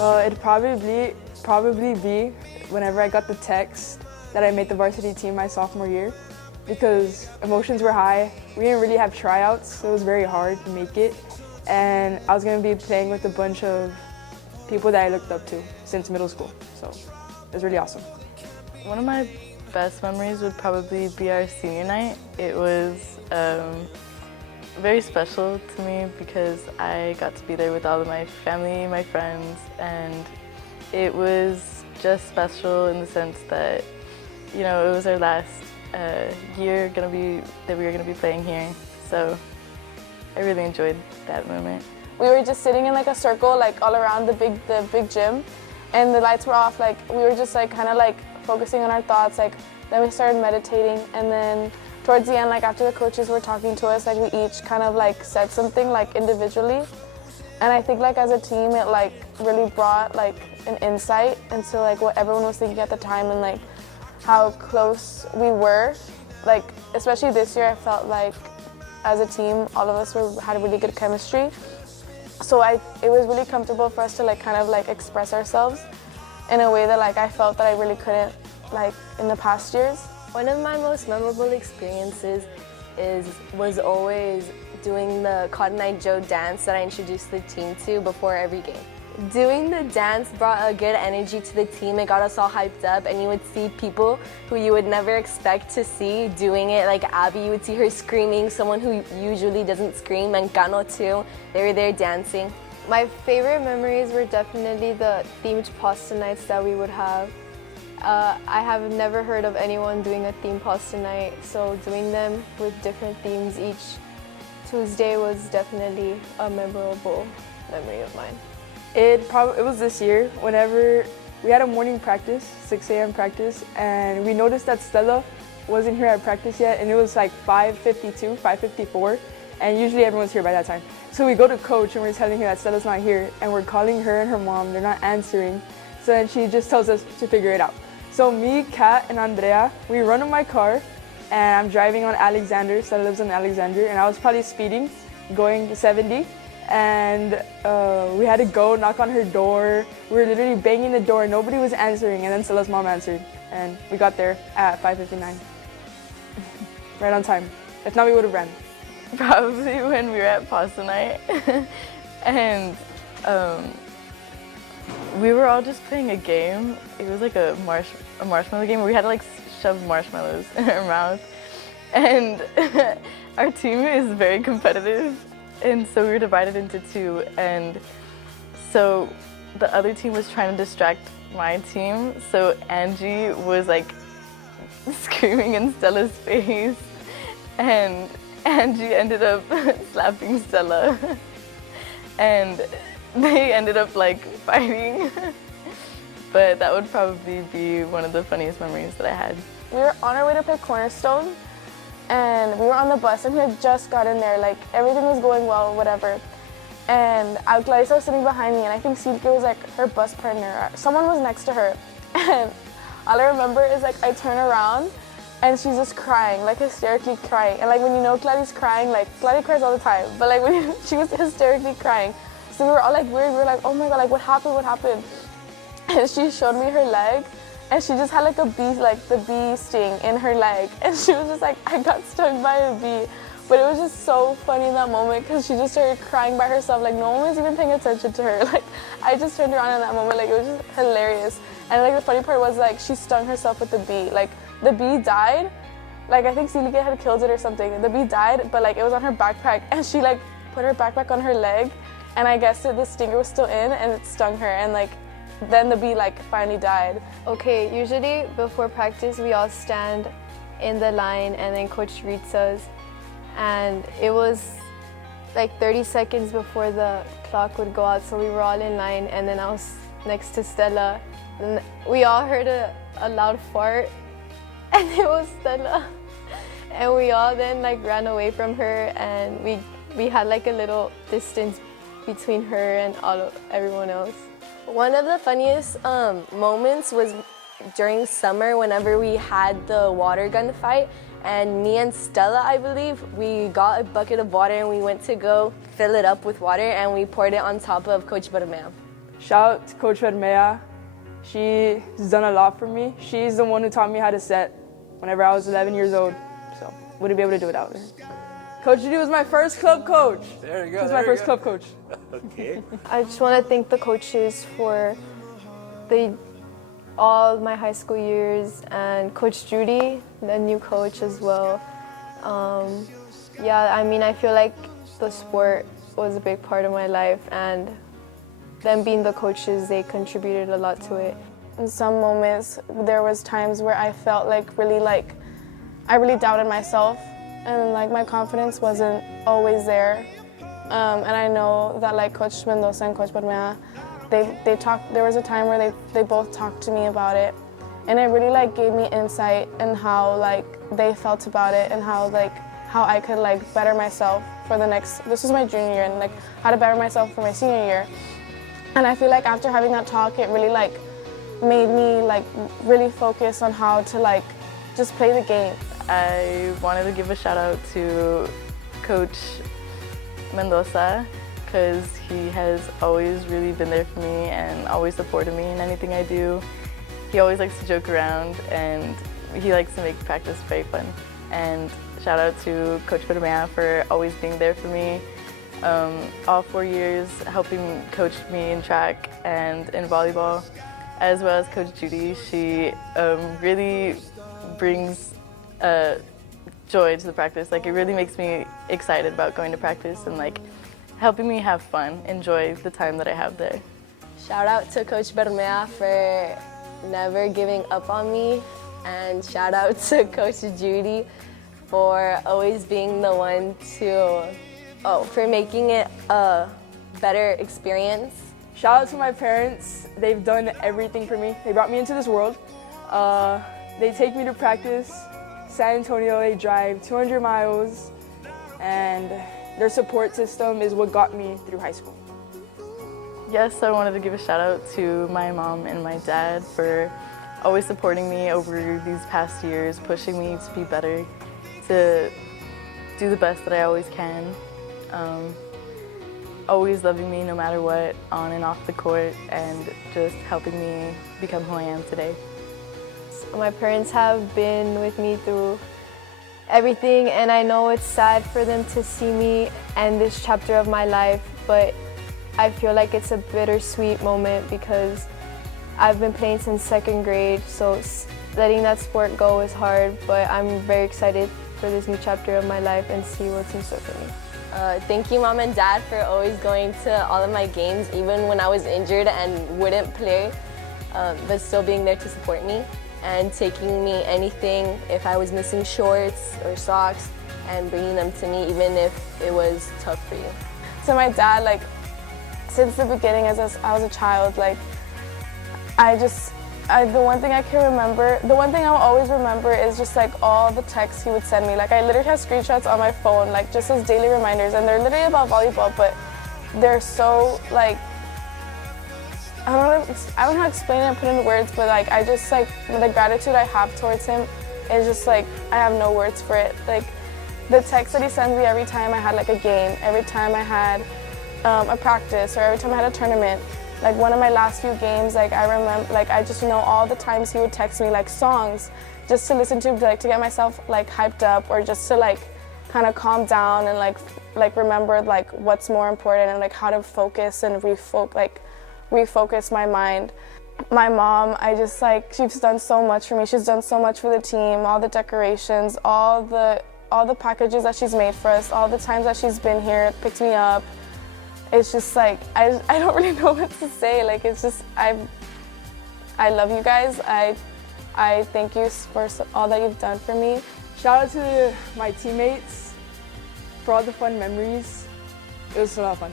It'd probably be whenever I got the text that I made the varsity team my sophomore year, because emotions were high. We didn't really have tryouts, so it was very hard to make it. And I was going to be playing with a bunch of people that I looked up to since middle school, so it was really awesome. One of my best memories would probably be our senior night. It was very special to me because I got to be there with all of my family, my friends, and it was just special in the sense that, you know, it was our last year that we were gonna be playing here. So I really enjoyed that moment. We were just sitting in like a circle, like all around the big gym, and the lights were off. Like we were just like kind of like focusing on our thoughts. Like then we started meditating, and then towards the end, like after the coaches were talking to us, like we each kind of like said something like individually. And I think like as a team, it like really brought like an insight into like what everyone was thinking at the time and like how close we were. Like especially this year, I felt like as a team, all of us had a really good chemistry. So it was really comfortable for us to like kind of like express ourselves in a way that like I felt that I really couldn't like in the past years. One of my most memorable experiences was always doing the Cotton Eye Joe dance that I introduced the team to before every game. Doing the dance brought a good energy to the team. It got us all hyped up, and you would see people who you would never expect to see doing it. Like Abby, you would see her screaming, someone who usually doesn't scream, and Gano too. They were there dancing. My favorite memories were definitely the themed pasta nights that we would have. I have never heard of anyone doing a themed pasta night, so doing them with different themes each Tuesday was definitely a memorable memory of mine. It was this year whenever we had a morning practice, 6 a.m. practice, and we noticed that Stella wasn't here at practice yet, and it was like 5:52, 5:54, and usually everyone's here by that time. So we go to coach and we're telling her that Stella's not here, and we're calling her and her mom, they're not answering, so then she just tells us to figure it out. So me, Kat, and Andrea, we run in my car, and I'm driving on Alexander. Stella lives on Alexander, and I was probably speeding, going 70. And we had to go knock on her door. We were literally banging the door, nobody was answering, and then Stella's mom answered, and we got there at 5:59. Right on time. If not, we would have ran. Probably when we were at pasta night, and we were all just playing a game. It was like a marshmallow game where we had to like shove marshmallows in our mouth, and our team is very competitive. And so we were divided into two, and so the other team was trying to distract my team, so Angie was like screaming in Stella's face, and Angie ended up slapping Stella, and they ended up like fighting, but that would probably be one of the funniest memories that I had. We were on our way to play Cornerstone, and we were on the bus, and we had just got in there, like everything was going well, whatever. And Clarissa was sitting behind me, and I think Silke was like her bus partner. Someone was next to her, and all I remember is like I turn around, and she's just crying, like hysterically crying. And like when you know Claudia's crying, like Claudia cries all the time, but like when she was hysterically crying. So we were all like weird. We were like, oh my god, like what happened? What happened? And she showed me her leg. And she just had like a bee, like the bee sting in her leg. And she was just like, I got stung by a bee. But it was just so funny in that moment because she just started crying by herself. Like no one was even paying attention to her. Like I just turned around in that moment. Like it was just hilarious. And like the funny part was like she stung herself with the bee. Like the bee died. Like I think Silke had killed it or something. The bee died, but like it was on her backpack. And she like put her backpack on her leg. And I guess the stinger was still in and it stung her. And like then the bee like finally died. Okay, usually before practice we all stand in the line and then coach reads us, and it was like 30 seconds before the clock would go out, so we were all in line, and then I was next to Stella, and we all heard a loud fart, and it was Stella, and we all then like ran away from her, and we had like a little distance between her and everyone else. One of the funniest moments was during summer whenever we had the water gun fight, and me and Stella, I believe, we got a bucket of water and we went to go fill it up with water and we poured it on top of Coach Barmea. Shout out to Coach Vermea. She's done a lot for me. She's the one who taught me how to set whenever I was 11 years old. So wouldn't be able to do it without her. Coach Judy was my first club coach. There you go. She was my first club coach. Okay. I just want to thank the coaches for all my high school years, and Coach Judy, the new coach as well. Yeah, I mean, I feel like the sport was a big part of my life, and them being the coaches, they contributed a lot to it. In some moments, there was times where I felt I really doubted myself, and like my confidence wasn't always there. And I know that like Coach Mendoza and Coach Bermea, they talked. There was a time where they both talked to me about it, and it really like gave me insight in how like they felt about it, and how I could like better myself for the next. This was my junior year, and like how to better myself for my senior year. And I feel like after having that talk, it really like made me like really focus on how to like just play the game. I wanted to give a shout out to Coach Mendoza, because he has always really been there for me and always supported me in anything I do. He always likes to joke around, and he likes to make practice very fun. And shout out to Coach Bermea for always being there for me. All 4 years, helping coach me in track and in volleyball, as well as Coach Judy. She really brings joy to the practice. Like, it really makes me excited about going to practice, and like helping me have fun, enjoy the time that I have there. Shout out to Coach Bermea for never giving up on me, and shout out to Coach Judy for always being the one for making it a better experience. Shout out to my parents. They've done everything for me. They brought me into this world. They take me to practice. San Antonio, they drive 200 miles, and their support system is what got me through high school. Yes, I wanted to give a shout out to my mom and my dad for always supporting me over these past years, pushing me to be better, to do the best that I always can. Always loving me no matter what, on and off the court, and just helping me become who I am today. My parents have been with me through everything, and I know it's sad for them to see me end this chapter of my life, but I feel like it's a bittersweet moment because I've been playing since 2nd grade, so letting that sport go is hard, but I'm very excited for this new chapter of my life and see what's in store for me. Thank you, Mom and Dad, for always going to all of my games, even when I was injured and wouldn't play, but still being there to support me and taking me anything if I was missing shorts or socks and bringing them to me, even if it was tough for you. So my dad, like, since the beginning as I was a child, like, the one thing I can remember, the one thing I will always remember is just like all the texts he would send me. Like, I literally have screenshots on my phone, like just as daily reminders, and they're literally about volleyball, but they're so like, I don't know how to explain it and put it into words, but like I just like the gratitude I have towards him is just like I have no words for it. Like the text that he sends me every time I had like a game, every time I had a practice, or every time I had a tournament. Like one of my last few games, like I remember, like I just know all the times he would text me like songs just to listen to, like to get myself like hyped up, or just to like kind of calm down and like remember like what's more important and like how to focus and refocus my mind. My mom, I just like, she's done so much for me. She's done so much for the team, all the decorations, all the packages that she's made for us, all the times that she's been here, picked me up. It's just like, I don't really know what to say. Like, it's just, I love you guys. I thank you for all that you've done for me. Shout out to my teammates for all the fun memories. It was a lot of fun.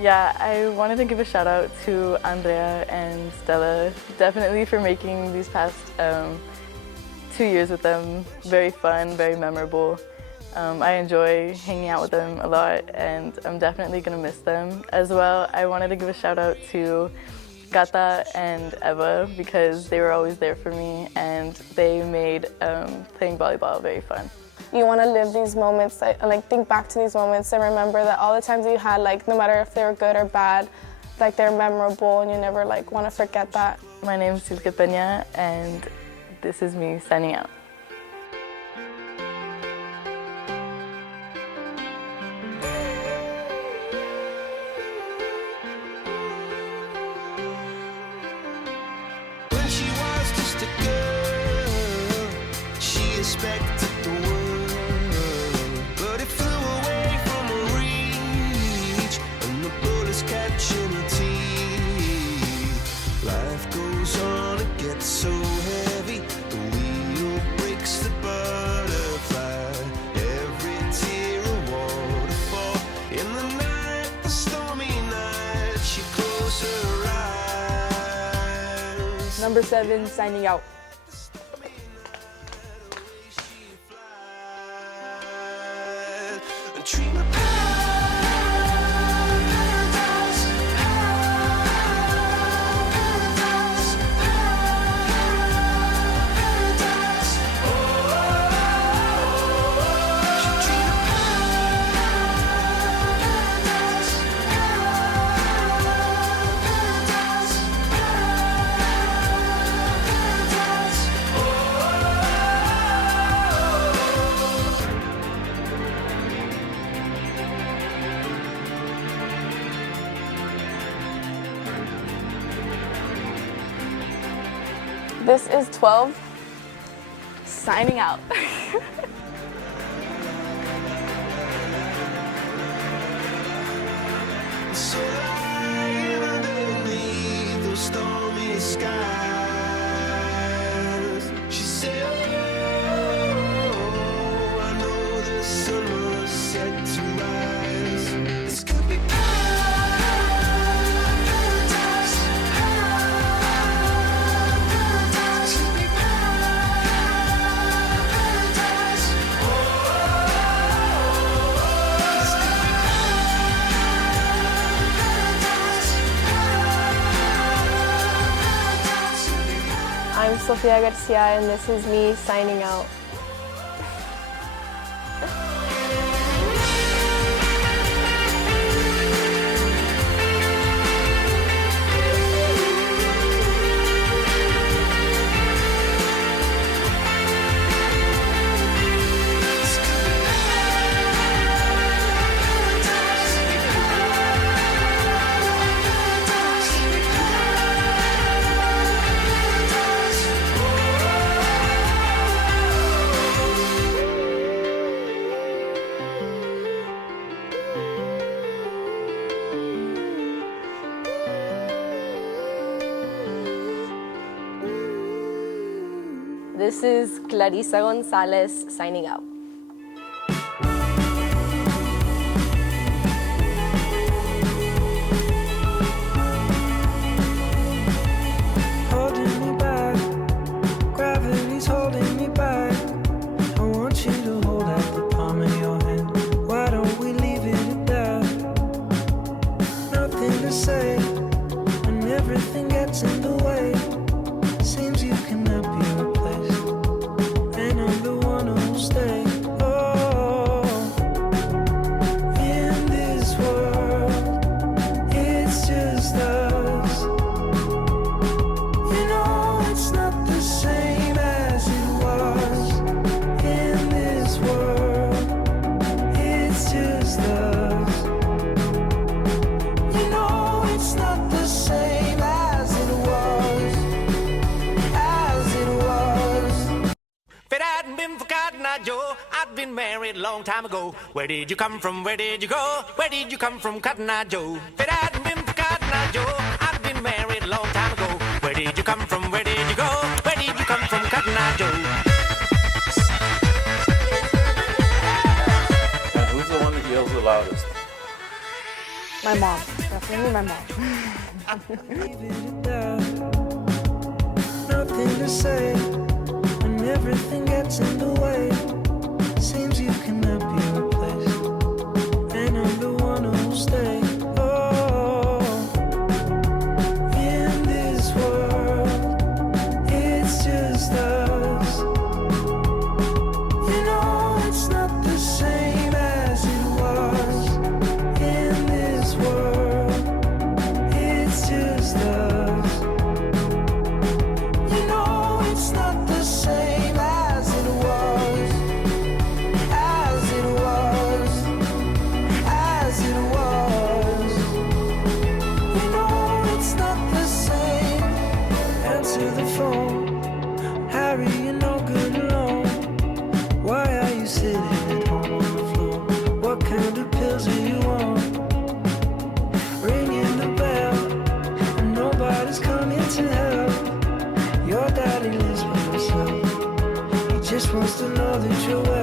Yeah, I wanted to give a shout out to Andrea and Stella, definitely for making these past 2 years with them very fun, very memorable. I enjoy hanging out with them a lot, and I'm definitely going to miss them as well. I wanted to give a shout out to Gata and Eva because they were always there for me, and they made playing volleyball very fun. You want to live these moments, like think back to these moments and remember that all the times that you had, like no matter if they were good or bad, like they're memorable and you never like want to forget that. My name is Silke Peña, and this is me signing out. When she was just a girl, she expected the world, but it flew away from her reach, and the bullets catching her teeth. Life goes on, it gets so heavy, the wheel breaks the butterfly, every tear a waterfall. In the night, the stormy night, she closed her eyes. Number 7, signing out. Dream of paradise, paradise, paradise. Oh, she dream of paradise, This is 12, signing out. so lying underneath those stormy skies. She said, oh, I know the sun was set to rise. This could be paradise, paradise, could be paradise. Oh, this could be I'm Sofia Garcia, and this is me signing out. This is Clarissa Gonzalez signing out. holding me back, gravity's holding me back. I want you to hold out the palm of your hand. Why don't we leave it at that? Nothing to say, and everything gets in the way. Seems you cannot be replaced, and I'm the one who'll stay. Oh, in this world, it's just us. You know it's not the same as it was. In this world, it's just us. You know it's not the same as it was. As it was. If it hadn't been for Cotton Eye Joe, I'd been married a long time ago. Where did you come from? Where did you go? Where did you come from, Cotton Eye Joe? If it hadn't been for Cotton Eye Joe, I'd been married a long time ago. Where did you come from? Where did you go? Where did you come from, Cotton Eye Joe? And who's the one that yells the loudest? My mom. Definitely my mom. Nothing to say, and everything gets in the way. Seems you cannot be replaced, and I'm the one who'll stay. Oh, in this world, it's just us. You know it's not the same as it was. In this world, wants to know that you're well.